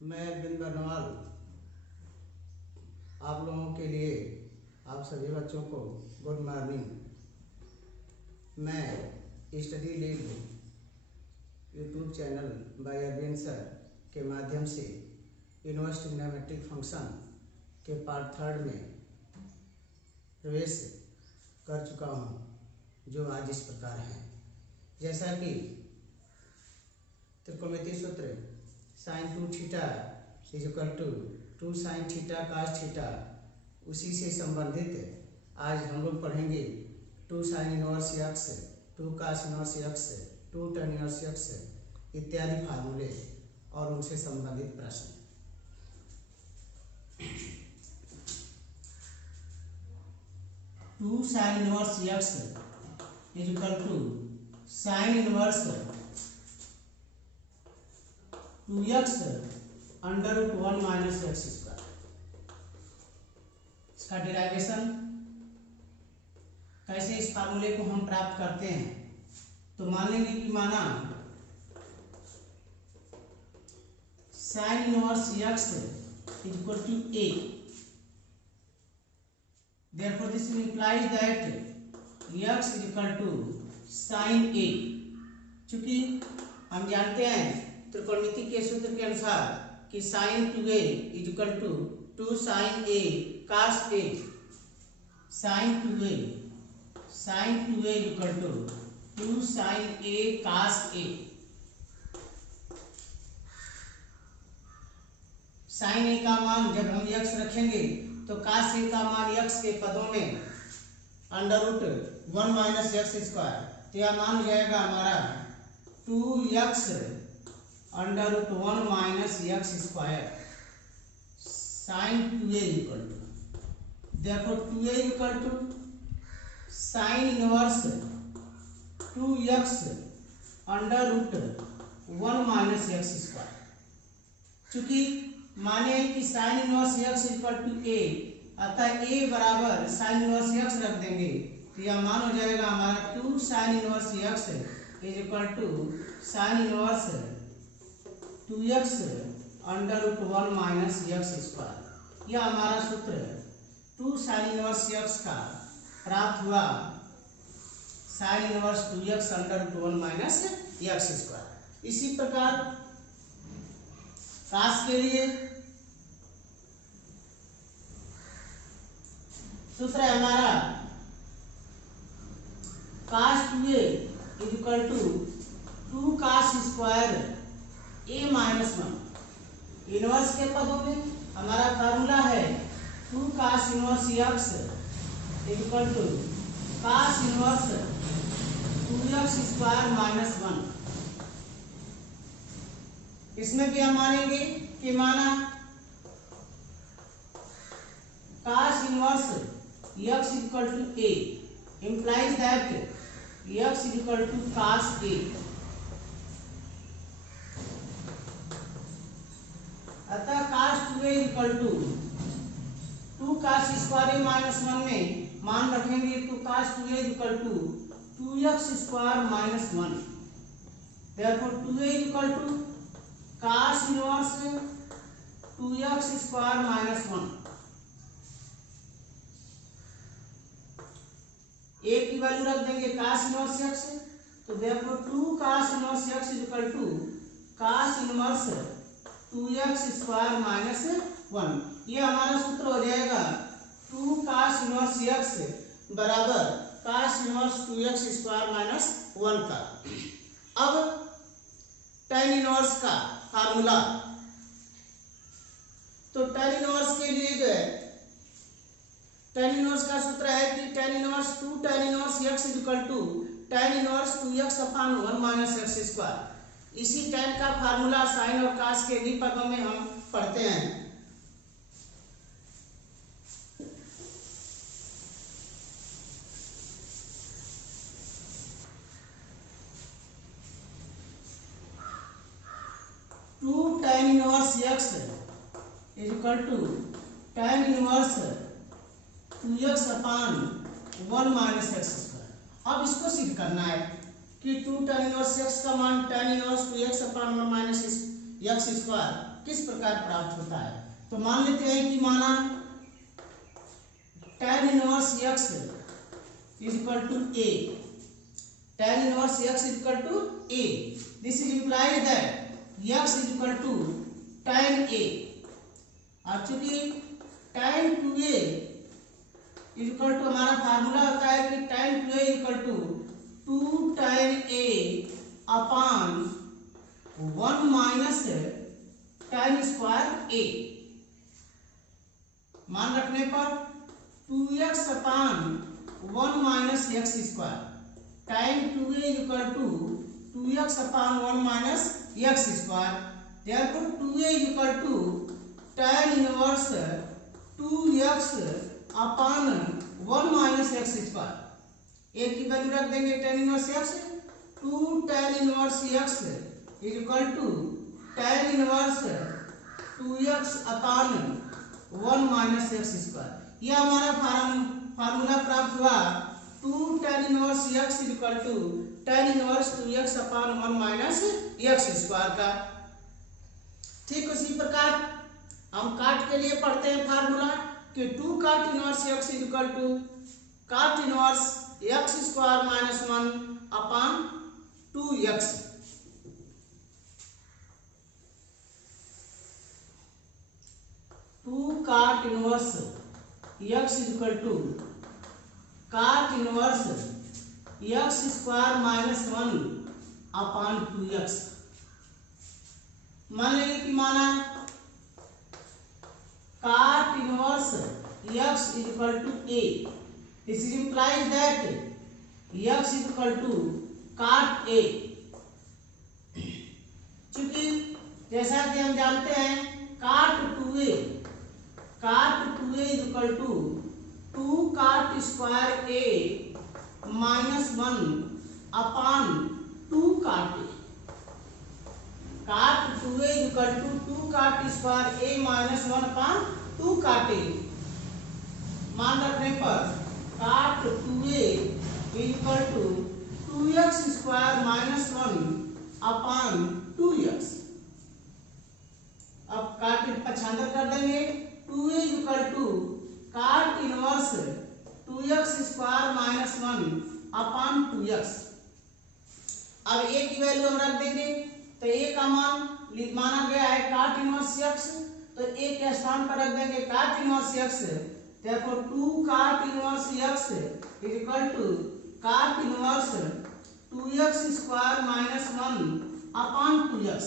मैं अरविंद बर्नवाल आप लोगों के लिए, आप सभी बच्चों को गुड मॉर्निंग। मैं study lead YouTube channel by Arvind sir के माध्यम से इन्वर्स ट्रिग्नोमेट्रिक फंक्शन के पार्ट 3 में प्रवेश कर चुका हूँ, जो आज इस प्रकार है। जैसा कि त्रिकोणमितीय सूत्र sin 2 theta is equal to 2 sin theta cos theta, उसी से संबंधित आज हम लोग पढ़ेंगे 2 sin inverse x, 2 cos inverse x, 2 tan inverse x इत्यादि फार्मूले और उनसे संबंधित प्रश्न। Two sine inverse x is equal to sine inverse 2x under root 1 minus x square. इसका डेरिवेशन कैसे इस फार्मूले को हम प्राप्त करते हैं, तो मान लेंगे कि माना sine inverse x is equal to a, therefore this implies that x is equal to sin a। चूंकि हम जानते हैं त्रिकोणमिति के सूत्र के अनुसार कि sin 2a is equal to 2 sin a cos a, sin 2a is equal to 2 sin a cos a। sin a का मान जब हम x रखेंगे तो cos a का मान x के पदों में under root 1 minus x square, तो यह मान हो जाएगा हमारा 2x under root 1 minus x square sine 2a equal to, देखो 2a equal to sine inverse 2x under root 1 minus x square. चूंकि माने कि sine inverse x equal to a, अतः a बराबर साइन इनवर्स x रख देंगे, तो यह मान हो जाएगा हमारा 2 sine inverse x is equal to sine inverse 2x under root 1 minus x square. यह हमारा सूत्र 2 साइन इनवर्स x का प्राप्त हुआ sine inverse 2x under root 1 minus x square. इसी प्रकार cos के लिए सूत्र है हमारा cos 2a is equal to 2 cos square a minus 1। Inverse के पदों में हमारा फार्मूला है 2 cos inverse x is equal to cos inverse 2x square minus 1। इसमें भी हम मानेंगे कि माना cos inverse x is equal to a implies that x is equal to cos a, अतः cos 2a equal to 2 cos square a minus 1 में मान रखेंगे तो cos 2a equal to 2x square minus 1, therefore 2a equal to cos inverse 2x square minus 1। a की value रख देंगे cos inverse x, तो therefore 2 cos inverse x is equal to cos inverse 2x square minus 1। ये हमारा सूत्र हो जाएगा 2 cos inverse x बराबर cos inverse 2x square minus 1 का। अब tan इनवर्स का फार्मूला, तो tan इनवर्स के लिए जो है tan इनवर्स का सूत्र है कि tan inverse 2 tan inverse x is equal to tan inverse 2x upon 1 minus x square. इसी tan का फार्मूला sin और cos के भी पदों में हम पढ़ते हैं। Two tan inverse x is equal to tan inverse 2x upon 1 minus x square. अब इसको सिद्ध करना है कि 2 tan इनवर्स x का मान tan inverse 2x upon 1 minus x square किस प्रकार प्राप्त होता है। तो मान लेते हैं कि माना tan inverse x is equal to a, tan inverse x is equal to a, this is implies that x is equal to tan a, और चूंकि tan 2a is equal to हमारा फार्मूला होता है कि tan 2a is equal to 2 tan a upon 1 minus tan square a। मान रखने पर 2x upon 1 minus x square, tan 2a is equal to 2x upon 1 minus x square, therefore 2a is equal to tan inverse 2x upon 1 minus x square. a की value रख देंगे tan inverse x, 2 tan inverse x is equal to tan inverse 2x upon 1 minus x square. यह हमारा formula प्राप्त हुआ 2 tan inverse x is equal to tan inverse 2x upon 1 minus x square का। ठीक उसी प्रकार हम काट के लिए पढ़ते हैं फार्मूला कि 2 cot inverse x is equal to cot inverse x square minus 1 upon 2x। cot inverse x is equal to cot inverse x square minus 1 upon 2x। मान लेंगे कि माना cot inverse x is equal to a, this is implies that x is equal to cot a। चूंकि जैसा कि हम जानते हैं cot 2a is equal to 2 cot square a minus 1 upon 2 cot a। cot 2a is equal to 2 cot square a minus 1 upon 2 cot a। मान रखने पर cot 2a is equal to 2x square minus 1 upon 2x। अब काट पक्षांतर कर देंगे, 2a is equal to cot inverse 2x square minus 1 upon 2x। अब a की वैल्यू हम रख देंगे, तो a का मान माना गया है cot इनवर्स x, तो a के स्थान पर रख देंगे cot inverse x, therefore 2 cot inverse x is equal to cot inverse 2x square minus 1 upon 2x।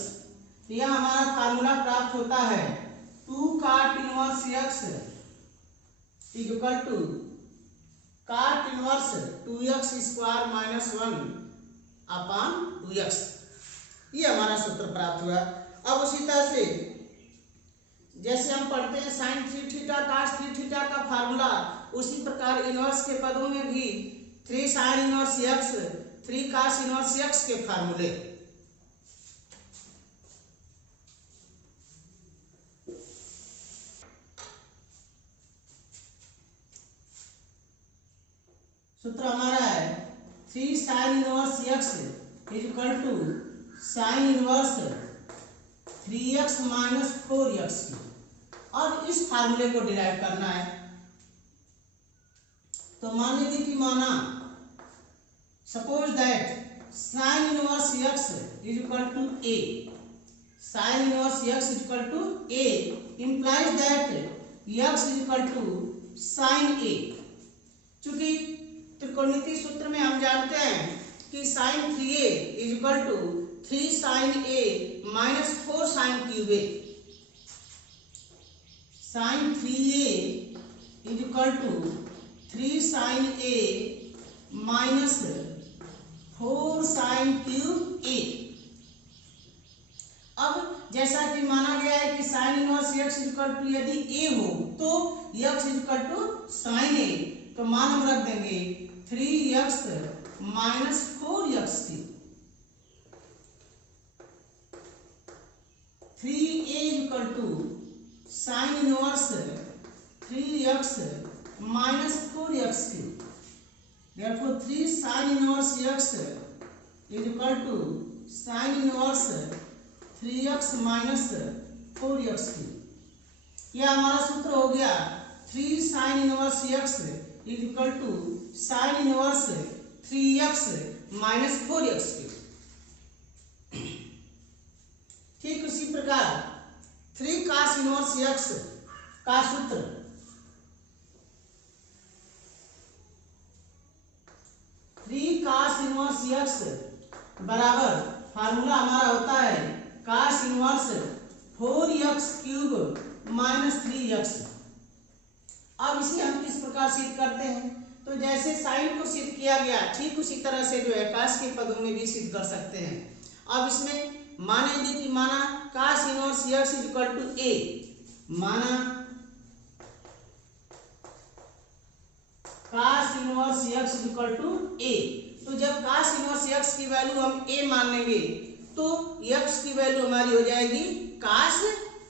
यह हमारा फार्मूला प्राप्त होता है 2 cot inverse x is equal to cot inverse 2x square minus 1 upon 2x। ये हमारा सूत्र प्राप्त हुआ। अब उसी तरह से जैसे हम पढ़ते हैं sin 3 थीटा cos 3 थीटा का फार्मूला, उसी प्रकार इनवर्स के पदों में भी 3 sin inverse x 3 cos inverse x के फार्मूले। सूत्र हमारा है 3 sin inverse x is equal to sin inverse 3x minus 4x। और इस फार्मूले को डिराइव करना है, तो मान लीजिए कि माना suppose that sin inverse x is equal to a, sin inverse x is equal to a implies that x is equal to sin a। चूंकि त्रिकोणमितीय सूत्र में हम जानते हैं कि sin 3a is equal to 3 sin a minus 4 sin cube a। sin 3a is equal to 3 sin a minus 4 sin cube a। अब जैसा कि माना गया है कि sin inverse x is equal to यदि a हो तो x is equal to sin a, तो मान हम रख देंगे 3x minus 4x cube. 3a is equal to sine inverse 3x minus 4x cube. therefore 3 sin inverse x is equal to sine inverse 3x minus 4x cube. यह हमारा सूत्र हो गया 3 sine inverse x is equal to sine inverse 3x minus 4x cube. ठीक उसी प्रकार 3 cos inverse x का सूत्र 3 cos इनवर्स x बराबर फार्मूला हमारा होता है cos inverse 4x cube minus 3x। अब इसे हम किस प्रकार सिद्ध करते हैं? तो जैसे साइन को सिद्ध किया गया ठीक उसी तरह से जो है cos के पदों में भी सिद्ध कर सकते हैं। अब इसमें मानेंगे कि माना cos inverse x is equal to a, माना cos inverse x is equal to a। तो जब cos इनवर्स x की वैल्यू हम a मान लेंगे तो x की वैल्यू हमारी हो जाएगी cos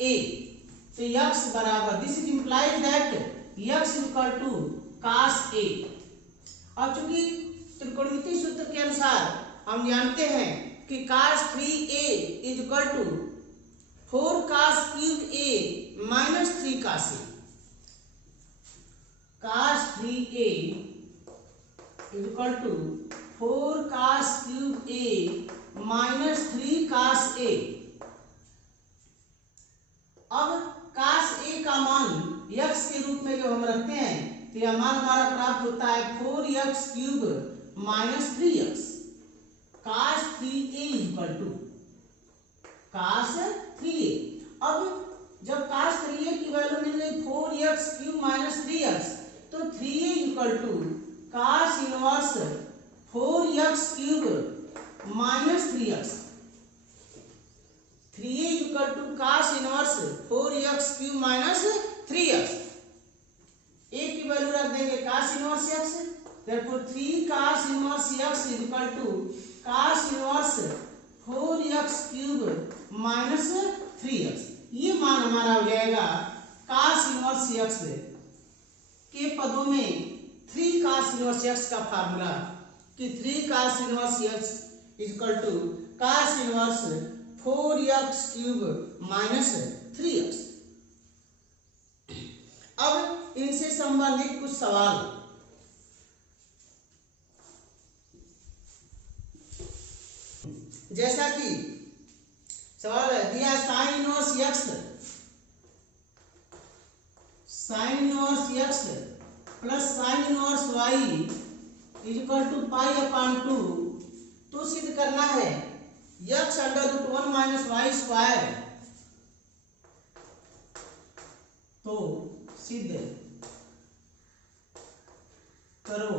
a। तो x बराबर this is implies that x is equal to cos a। अब चूंकि त्रिकोणमितीय सूत्र के अनुसार हम जानते हैं कि cos 3a is equal to 4 cos cube a minus 3 cos a। cos 3a is equal to 4 cos cube a minus 3 cos a। अब cos a का मान x के रूप में जो हम रखते हैं तो यह मान हमारा प्राप्त होता है 4x cube minus 3x। cos 3a equal to cos 3a। अब जब cos 3a की वैल्यू मिल गई 4x क्यूब माइनस 3x तो 3a equal to cos inverse 4x cube minus 3x। 3a equal to cos inverse 4x cube minus 3x। a की value रख देंगे cos inverse x, therefore 3 cos inverse x is equal to cos inverse 4x cube minus 3x। ये मान हमारा हो जाएगा cos inverse x के पदों में 3 cos इनवर्स x का फार्मूला कि 3 cos inverse x is equal to cos inverse 4x cube minus 3x। अब इनसे संबंधित कुछ सवाल। जैसा कि सवाल है दिया sine inverse x plus sine inverse y is equal to pi upon 2। तो सिद्ध करना है x under root 1 minus Y square. तो सिद्ध करो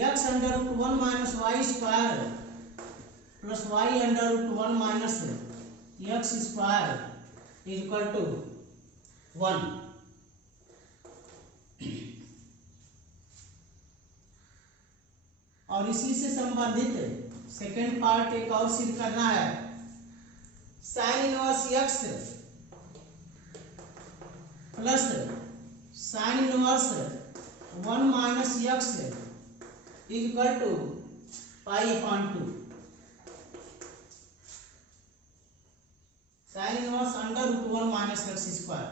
x under root 1 minus Y square plus y under root 1 minus x square is equal to 1। और इसी से संबंधित सेकेंड पार्ट एक और सिद्ध करना है sine inverse x plus sine inverse 1 minus x is equal to pi upon 2। Sine inverse under root 1 minus x square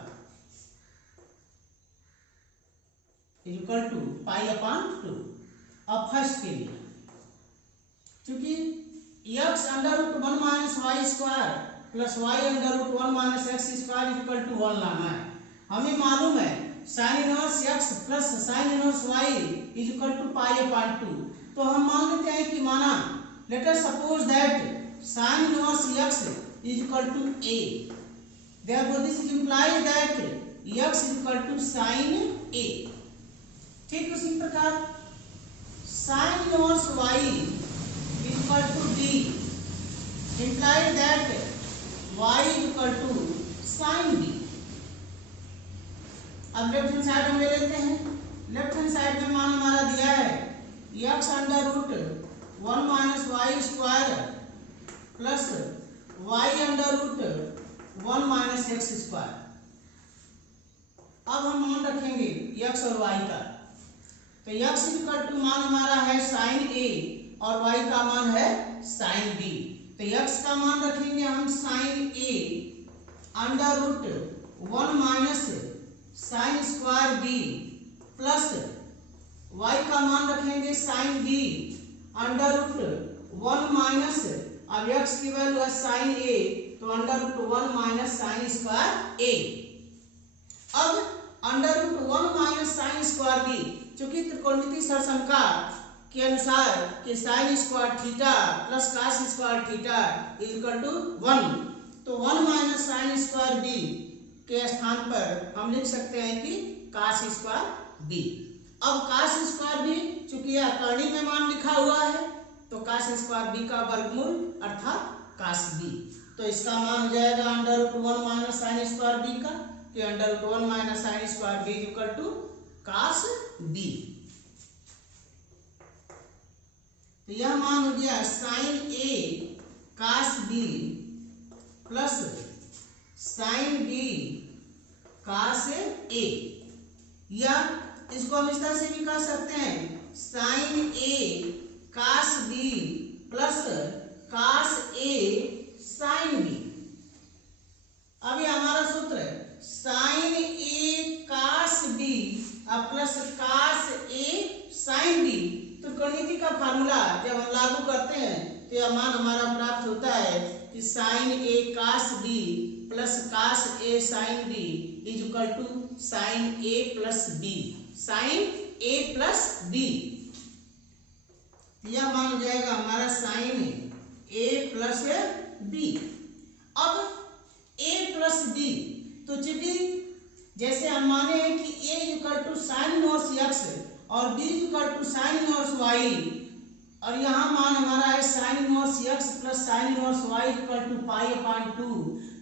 is equal to pi upon 2। अब फर्स्ट के लिए क्योंकि x under root 1 minus Y square plus y under root 1 minus x square is equal to 1 लाना है। हमें मालूम है sine inverse x plus sine inverse y is equal to pi upon 2। तो हम मान लेते हैं कि माना let us suppose that sine inverse x is equal to a, therefore this is implies that x is equal to sine a। ठीक उसी प्रकार sine inverse y is equal to d implies that y is equal to sine d। अब left hand side में ले लेते हैं। Left hand side में मान हमारा दिया है x under root 1 minus Y square plus y under root 1 minus x square. अब हम मान रखेंगे x और y का। तो x इक्वल टू मान हमारा है साइन a और y का मान है साइन बी। तो x का मान रखेंगे हम sine A under root 1 minus sine square B plus y का मान रखेंगे sine B under root 1 minus, अब x की वैल्यू है साइन ए तो under root 1 minus sine square A. अब under root 1 minus sine square B, चूंकि त्रिकोणमितीय सरसमका के अनुसार कि sine square theta plus cos square theta is equal to 1, तो 1 माइनस साइन स्क्वायर बी के स्थान पर हम लिख सकते हैं कि कॉस स्क्वायर बी। अब कॉस स्क्वायर बी चूंकि यह कर्णी में मान लिखा हुआ है तो कॉस स्क्वायर बी का वर्गमूल अर्थात कॉस बी, तो इसका मान हो जाएगा under root 1 minus sine square B का, कि under root 1 minus sine square B equal to cos B. तो यह मान हो गया sine A cos B plus sine B cos A, या इसको हम इस तरह से भी कह सकते हैं sign A cos B plus cos a sine B. अभी हमारा सूत्र है sine A cos B plus cos a sine B. त्रिकोणमिति का फार्मूला जब हम लागू करते हैं तो यह मान हमारा प्राप्त होता है कि sine A cos B plus cos a sine b is equal to sine a plus B, sine a plus b. यह मान हो जाएगा हमारा साइन ए प्लस बी। अब a प्लस बी, तो चूंकि जैसे हम माने हैं कि a equal to sine inverse x और b equal to sine inverse y, और यहाँ मान हमारा है sine inverse x plus sine inverse y equal to pi upon 2,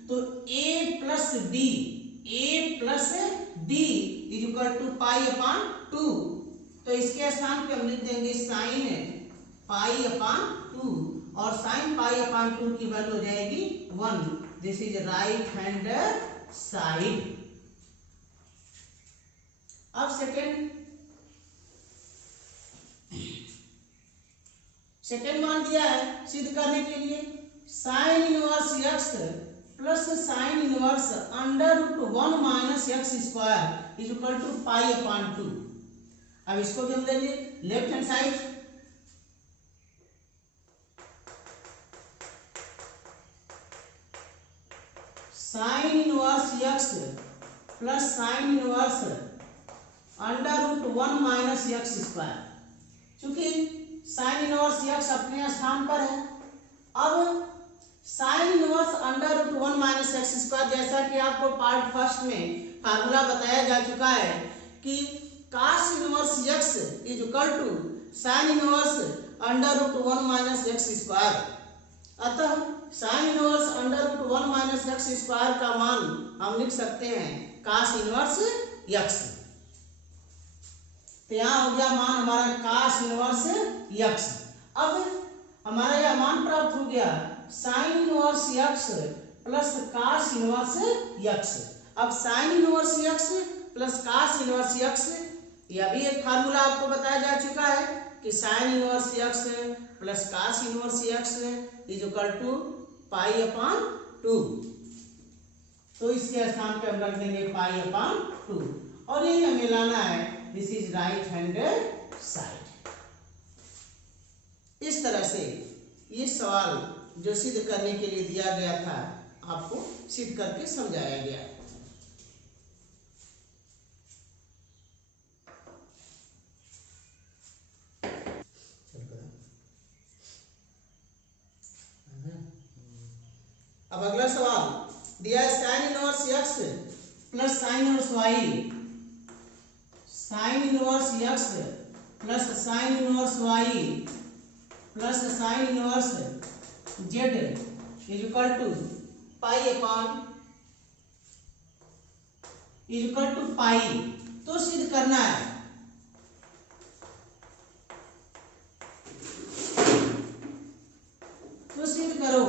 तो a plus b is equal to pi upon 2, तो इसके स्थान पे हम लिख देंगे साइन पाई अपॉन 2 और साइन पाई अपॉन 2 की वैल्यू हो जाएगी 1। This is right hand side. अब सेकेंड मान दिया है सिद्ध करने के लिए sine inverse x plus sine inverse under root 1 minus x square is equal to pi upon 2। अब इसको भी हम ले लिए left hand side, sine inverse x plus sine inverse under root 1 minus x square. चूंकि साइन इनवर्स x अपने स्थान पर है, अब sine inverse under root 1 minus x square, जैसा कि आपको पार्ट फर्स्ट में फार्मूला बताया जा चुका है कि cos inverse x is equal to sine inverse under root 1 minus x square. अतः sine inverse under root 1 minus x square का मान हम लिख सकते हैं cos इनवर्स x। तो यहाँ हो गया मान हमारा cos इनवर्स x। अब हमारा यह मान प्राप्त हो गया sign inverse x plus cos inverse x। अब sine inverse x plus cos inverse x, यह भी एक फार्मूला आपको बताया जा चुका है कि sine inverse x plus cos inverse x is equal to pi upon 2, तो इसके स्थान पे हम रख देंगे पाई अपॉन 2 और ये हमें लाना है this is right hand side. इस तरह से ये सवाल जो सिद्ध करने के लिए दिया गया था आपको सिद्ध करके समझाया गया। अब अगला सवाल दिया है sine inverse x plus sine inverse y, sine inverse x plus sine inverse y plus sine inverse z is equal to pi upon is equal to pi. तो सिद्ध करना है तो सिद्ध करो।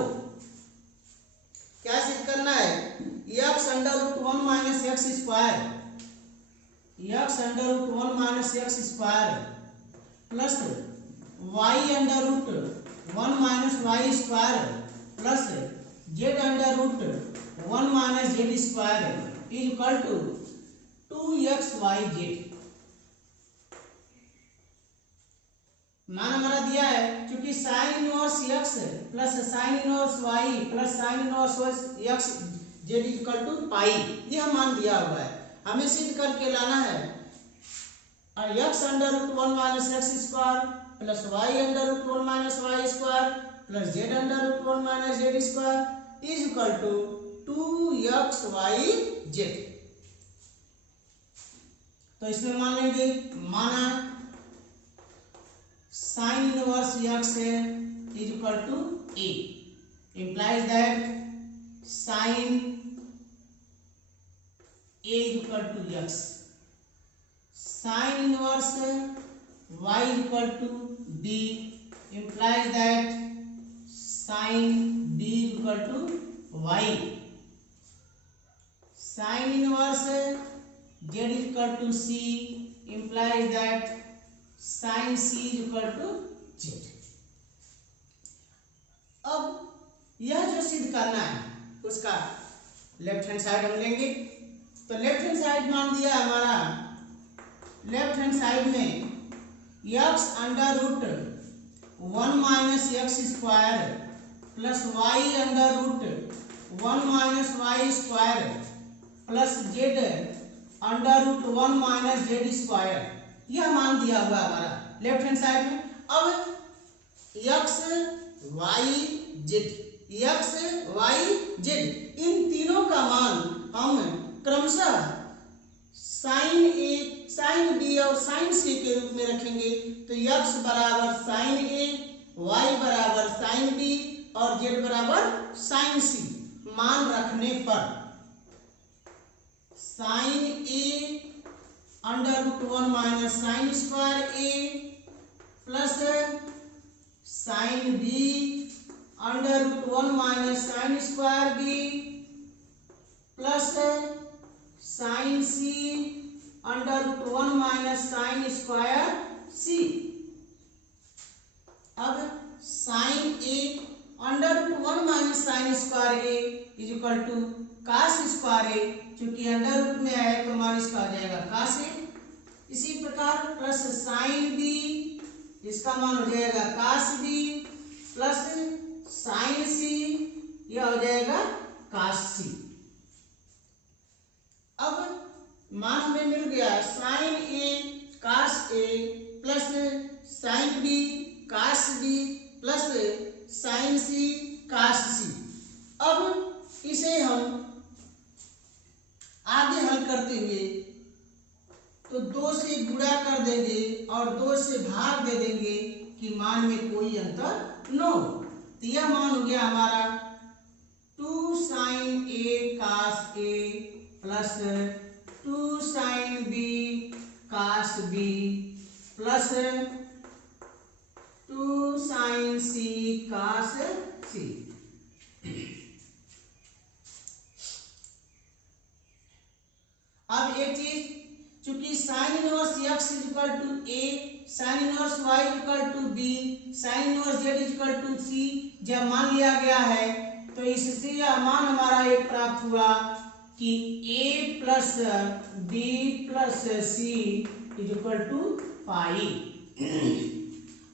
क्या सिद्ध करना है? x under root 1 minus x square, x under root 1 minus x square plus y under root 1 minus Y square plus Z under root 1 minus Z square is equal to 2xyz। मान हमारा दिया है, क्योंकि sine inverse x plus sine inverse y plus sine inverse x Z equal to pi, यह मान दिया हुआ है। हमें सिद्ध करके लाना है x under root 1 minus x square plus y under root 1 minus Y square plus z under root 1 minus Z square is equal to 2xyz। तो इसमें मान लेंगे, माना sine inverse x is equal to a, implies that sine a is equal to x, sine inverse y is equal to b, implies that sine b is equal to y, sine inverse z is equal to c, implies that sine c is equal to z। अब यह जो सिद्ध करना है उसका left hand side हम लेंगे। तो लेफ्ट हैंड साइड मान दिया हमारा, लेफ्ट हैंड साइड में x under root 1 minus x square plus y under root 1 minus Y square plus z under root 1 minus Z square, यह मान दिया हुआ हमारा लेफ्ट हैंड साइड में। अब x y z इन तीनों का मान हम क्रमशः साइन ए, साइन बी और साइन सी के रूप में रखेंगे। तो x बराबर साइन ए, y बराबर साइन बी और z बराबर साइन सी मान रखने पर sine A under root 1 minus sine square A plus sine B under root 1 minus sine square B plus sine C under root 1 minus sine square C. अब sine A under root 1 minus sine square A is equal to cos square A, चूंकि under root में है तो मान इसका हो जाएगा कास ए। इसी प्रकार प्लस साइन बी, इसका मान हो जाएगा कास बी प्लस साइन सी, यह हो जाएगा कास सी। अब मान हमें मिल गया sine A cos A plus sine B cos B plus sine C cos C. अब इसे हम आगे हल करते हुए तो 2 से गुणा कर देंगे और 2 से भाग दे देंगे कि मान में कोई अंतर न हो। तो यह मान हो गया हमारा 2 sine A cos A plus 2 sine B cos B plus 2 sine C cos C. अब एक चीज, चूंकि sine inverse x is equal to a, sine inverse y is equal to b, sine inverse z is equal to c जब मान लिया गया है तो इससे यह मान हमारा एक प्राप्त हुआ कि a plus b plus c is equal to pi.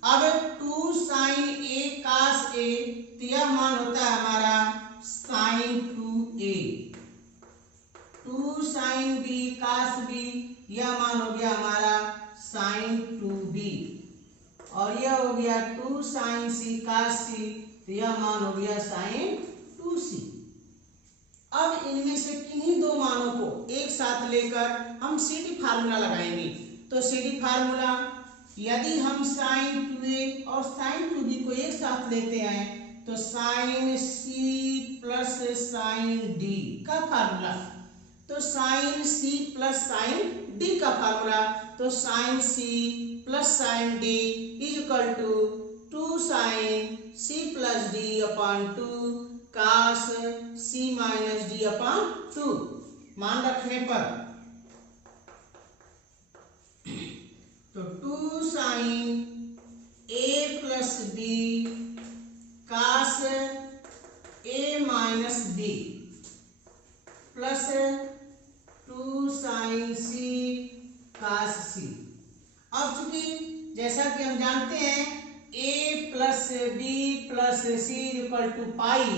अब 2 साइन a कास a, तो यह मान होता है हमारा sine 2a, 2 sine B cos b, यह मान हो गया हमारा साइन 2b और यह हो गया 2 साइन सी कास सी, तो यह मान हो गया साइन 2c। अब इनमें से किन्हीं दो मानों को एक साथ लेकर हम सीडी फार्मूला लगाएंगे। तो सीडी फार्मूला, यदि हम साइन 2a और साइन 2b को एक साथ लेते हैं तो sine c plus sine d का फार्मूला, तो sine c plus sine d का फार्मूला, तो sine c plus sine d is equal to 2 sine c plus d upon 2 cos c minus d upon 2 मान रखने पर तो 2 sine a plus b cos A minus B plus 2 sine C cos C. अब चूंकि जैसा कि हम जानते हैं a plus B plus C equal to pi,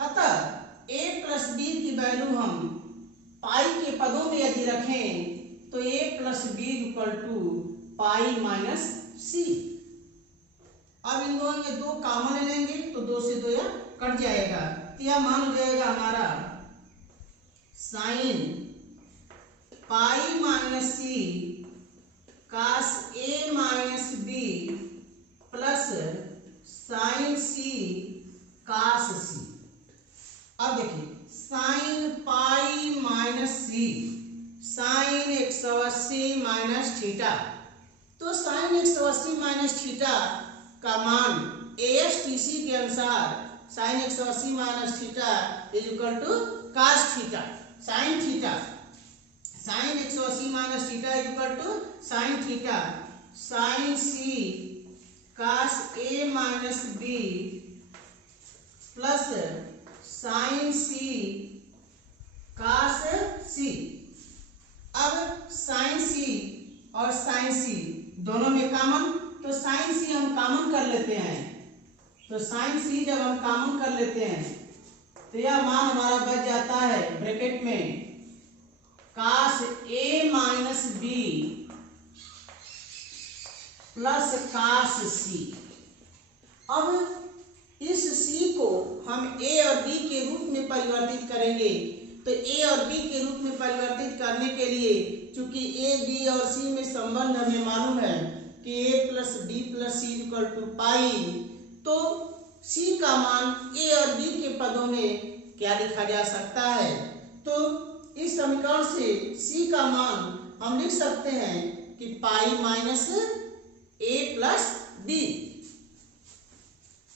अतः a प्लस बी की वैल्यू हम पाई के पदों में यदि रखें तो a plus B equal to pi minus C. अब इन दोनों में 2 कॉमन लेंगे तो 2 से 2 यह कट जाएगा, तो यह मान हो जाएगा हमारा sine pi minus C cos ए minus B plus sine C cos C. अब देखिए sine pi minus C sine 180 minus theta, तो साइन 180 माइनस थीटा का मान ASTC के अनुसार sine 180 minus theta is equal to cos theta sine theta. Sine 180 minus theta is equal to sine theta sine C cos A minus B plus sine C cos C. अब sign सी और sine सी दोनों में common, तो sine सी हम common कर लेते हैं, तो साइन सी जब हम कॉमन कर लेते हैं तो यह मान हमारा बच जाता है ब्रैकेट में कास ए माइनस बी प्लस कास सी। अब इस सी को हम ए और बी के रूप में परिवर्तित करेंगे, तो ए और बी के रूप में परिवर्तित करने के लिए चूंकि ए बी और सी में संबंध हमें मालूम है कि A plus B plus C equal to pi, तो सी का मान ए और बी के पदों में क्या लिखा जा सकता है, तो इस समीकरण से सी का मान हम लिख सकते हैं कि pi minus A plus B.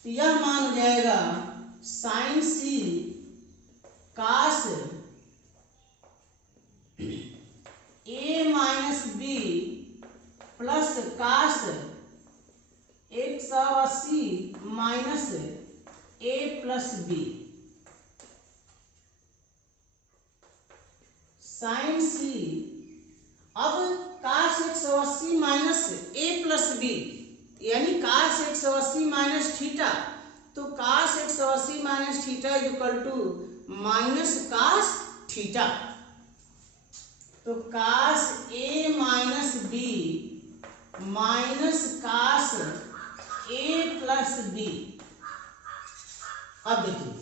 तो यह मान हो जाएगा sine C cos A minus B plus cos 180 minus A plus B. Sine C, अब cos 180 minus A plus B यानी कास 180 माइनस थीटा, तो cos 180 minus theta is equal to minus cos theta, तो cos ए minus B minus cos ए plus B. अब देखिए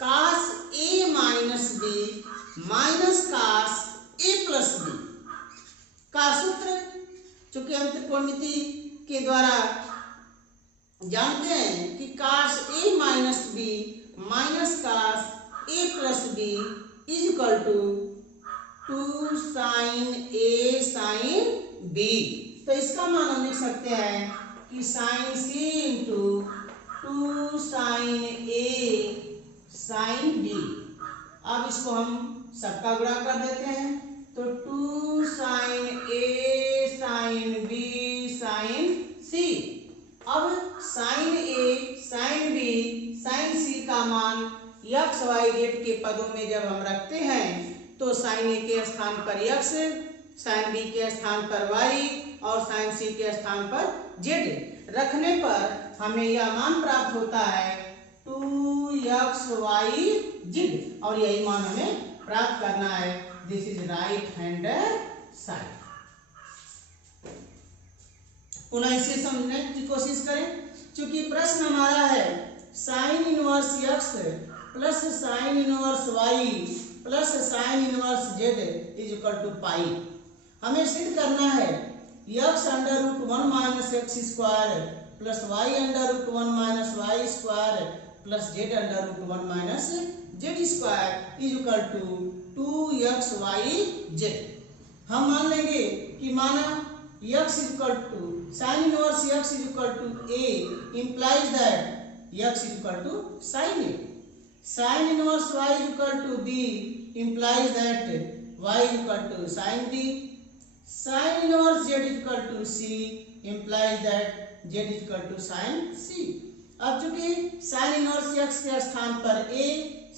cos ए minus B minus cos ए plus b का सूत्र चूंकि हम त्रिकोणमिति के द्वारा जानते हैं कि cos A minus B minus cos A plus B is equal to 2 sine A sine B. तो इसका मान हम लिख सकते हैं कि साइन सी इंटू 2 साइन ए साइन बी। अब इसको हम सबका गुणा कर देते हैं, तो 2 साइन ए साइन बी साइन सी। अब साइन ए साइन बी साइन सी का मान एक्स वाई जेड के पदों में जब हम रखते हैं तो साइन ए के स्थान पर एक्स, साइन बी के स्थान पर वाई और साइन सी के स्थान पर जेड रखने पर हमें यह मान प्राप्त होता है 2xy z, और यही मान हमें प्राप्त करना है। This is right hand side. पुनः इसे समझने की कोशिश करें, क्योंकि प्रश्न हमारा है sine inverse x plus sine inverse y plus sine inverse z is equal to pi. हमें सिद्ध करना है x under root 1 minus x square plus y under root 1 minus Y square plus z under root 1 minus Z square is equal to 2xyz। हम मान लेंगे कि माना x is equal to sine inverse x is equal to a implies that x is equal to sin a. Sin inverse y is equal to b implies that y is equal to sin b. Sin inverse z is equal to c implies that z is equal to sin c. अब चूंकि sine inverse x के स्थान पर a,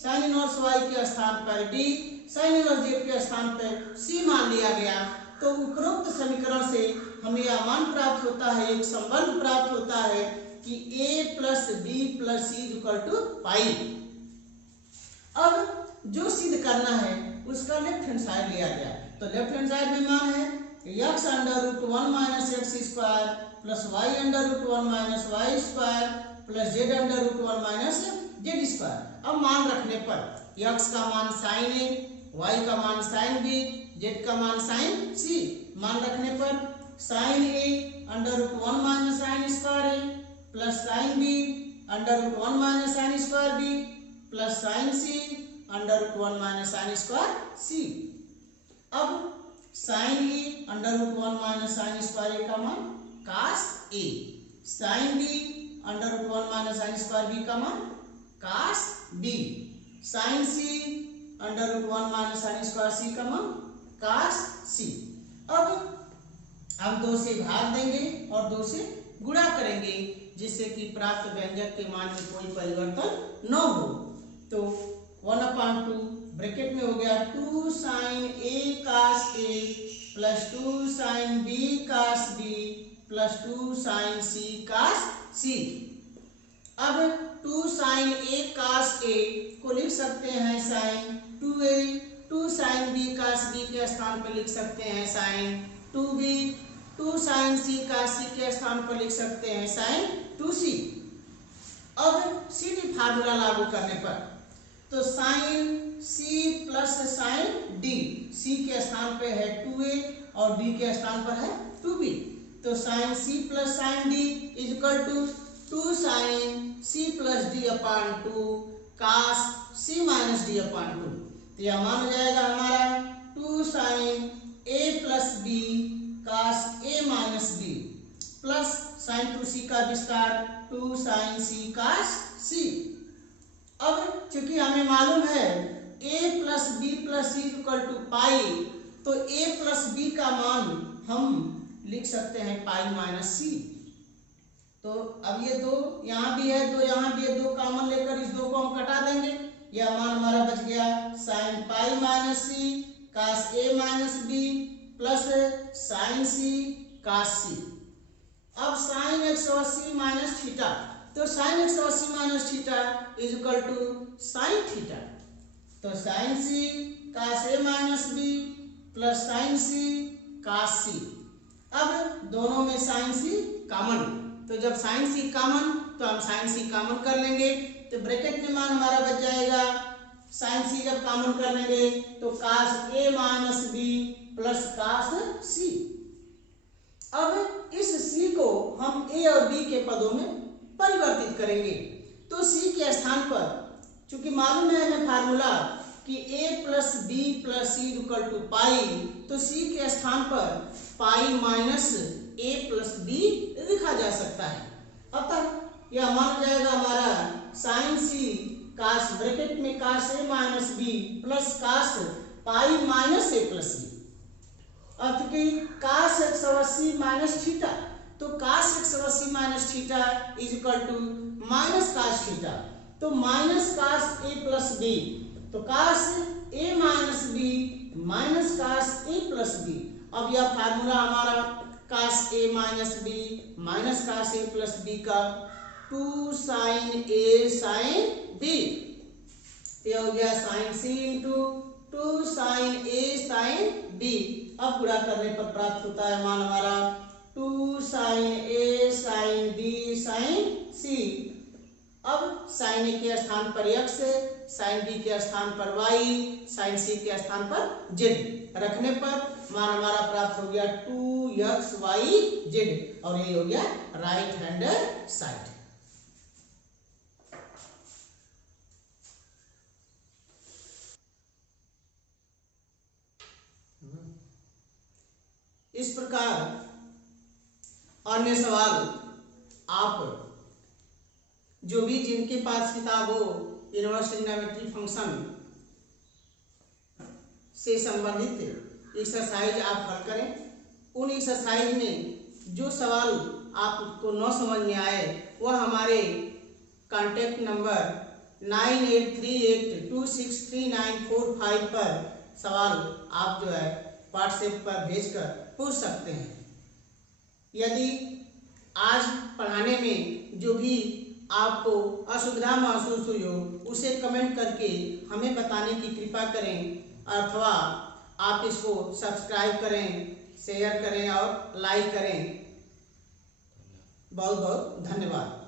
sine inverse y के स्थान पर d, sign inverse z के स्थान पर c मान लिया गया, तो उपरोक्त समीकरण से हमें यह मान प्राप्त होता है, एक संबंध प्राप्त होता है कि a plus b plus c equal to pi. अब जो सिद्ध करना है उसका लेफ्ट हैंड साइड लिया गया, तो लेफ्ट हैंड साइड में मान है x under root 1 minus x square plus y under root 1 minus Y square plus z under root 1 minus Z square. अब मान रखने पर x का मान साइन a, y का मान साइन b, z का मान साइन c, मान रखने पर sine a under root 1 minus sine square a plus sine b under root 1 minus sine square b plus sine c under root 1 minus sine square c। अब sine A under root 1 minus sine square A का मान cos A, sine B under root 1 minus sine square B का मान cos B, sine C under root 1 minus sine square C का मान कास C. अब हम 2 से भाग देंगे और 2 से गुणा करेंगे जिससे कि प्राप्त व्यंजक के मान में कोई परिवर्तन न हो। तो 1/2 ब्रैकेट में हो गया 2 sine A cos A plus 2 sine B cos B plus 2 sine C cos C. अब 2 साइन ए कास ए को लिख सकते हैं sine 2a, 2 sine B cos b के स्थान पर लिख सकते हैं sign 2b, 2 sine C cos सी के स्थान पर लिख सकते हैं साइन 2c। अब सीधी फार्मूला लागू करने पर तो sine c plus sine d, c के स्थान पे है 2a और d के स्थान पर है 2b, तो sine c plus sine d is equal to 2 sine c plus d upon 2 cos c minus d upon 2। तो यह मान हो जाएगा हमारा 2 sine a plus b cos a minus b plus sine 2c का विस्तार 2 साइन c कास c। अब चूंकि हमें मालूम है a plus B plus C equal to pi, तो a प्लस बी का मान हम लिख सकते हैं पाई माइनस सी। तो अब ये 2 यहाँ भी है, 2 यहाँ भी है, 2 कॉमन लेकर इस 2 को हम कटा देंगे, यह मान हमारा बच गया sine pi minus C cos a minus B plus sine C cos C. अब साइन 180 माइनस थीटा, तो sine 180 minus theta is equal to sine theta, तो साइन सी कास ए minus B plus sine C cos C. अब दोनों में sign सी common, तो जब sign सी common तो हम साइन सी कॉमन कर लेंगे, तो ब्रैकेट में मान हमारा बच जाएगा साइन सी जब कॉमन कर लेंगे तो कास ए माइनस बी प्लस कास सी। अब इस सी को हम ए और बी के पदों में परिवर्तित करेंगे, तो सी के स्थान पर चूंकि मालूम है हमें फार्मूला कि a plus B plus C equal to pi, तो सी के स्थान पर pi minus a plus B लिखा जा सकता है। अतः यह मान हो जाएगा हमारा साइन सी कास ब्रैकेट में cos a minus B plus cos pi minus a plus B. अब चूंकि कास 180 माइनस थीटा, तो cos 180 minus theta is equal to minus cos theta, तो माइनस कास ए प्लस बी, तो cos ए minus B minus cos ए plus B. अब यह formula हमारा cos ए minus B minus cos ए plus b का 2 sine ए sine b, ये हो गया sign C into 2 sine ए sine B. अब गुणा करने पर प्राप्त होता है मान हमारा 2 साइन ए साइन बी साइन सी। अब साइन ए के स्थान पर x, साइन बी के स्थान पर y, साइन सी के स्थान पर z रखने पर मान हमारा प्राप्त हो गया 2xyz, और ये हो गया राइट हैंड साइड। इस प्रकार अन्य सवाल आप जो भी जिनके पास किताब हो इनवर्स ट्रिग्नोमेट्री फंक्शन से संबंधित एक्सरसाइज आप हल करें। उन एक्सरसाइज में जो सवाल आपको न समझ में आए वह हमारे कॉन्टैक्ट नंबर 9838263945 पर सवाल आप जो है व्हाट्सएप पर भेजकर पूछ सकते हैं। यदि आज पढ़ाने में जो भी आपको असुविधा महसूस हुई हो उसे कमेंट करके हमें बताने की कृपा करें, अथवा आप इसको सब्सक्राइब करें, शेयर करें और लाइक करें। बहुत बहुत धन्यवाद।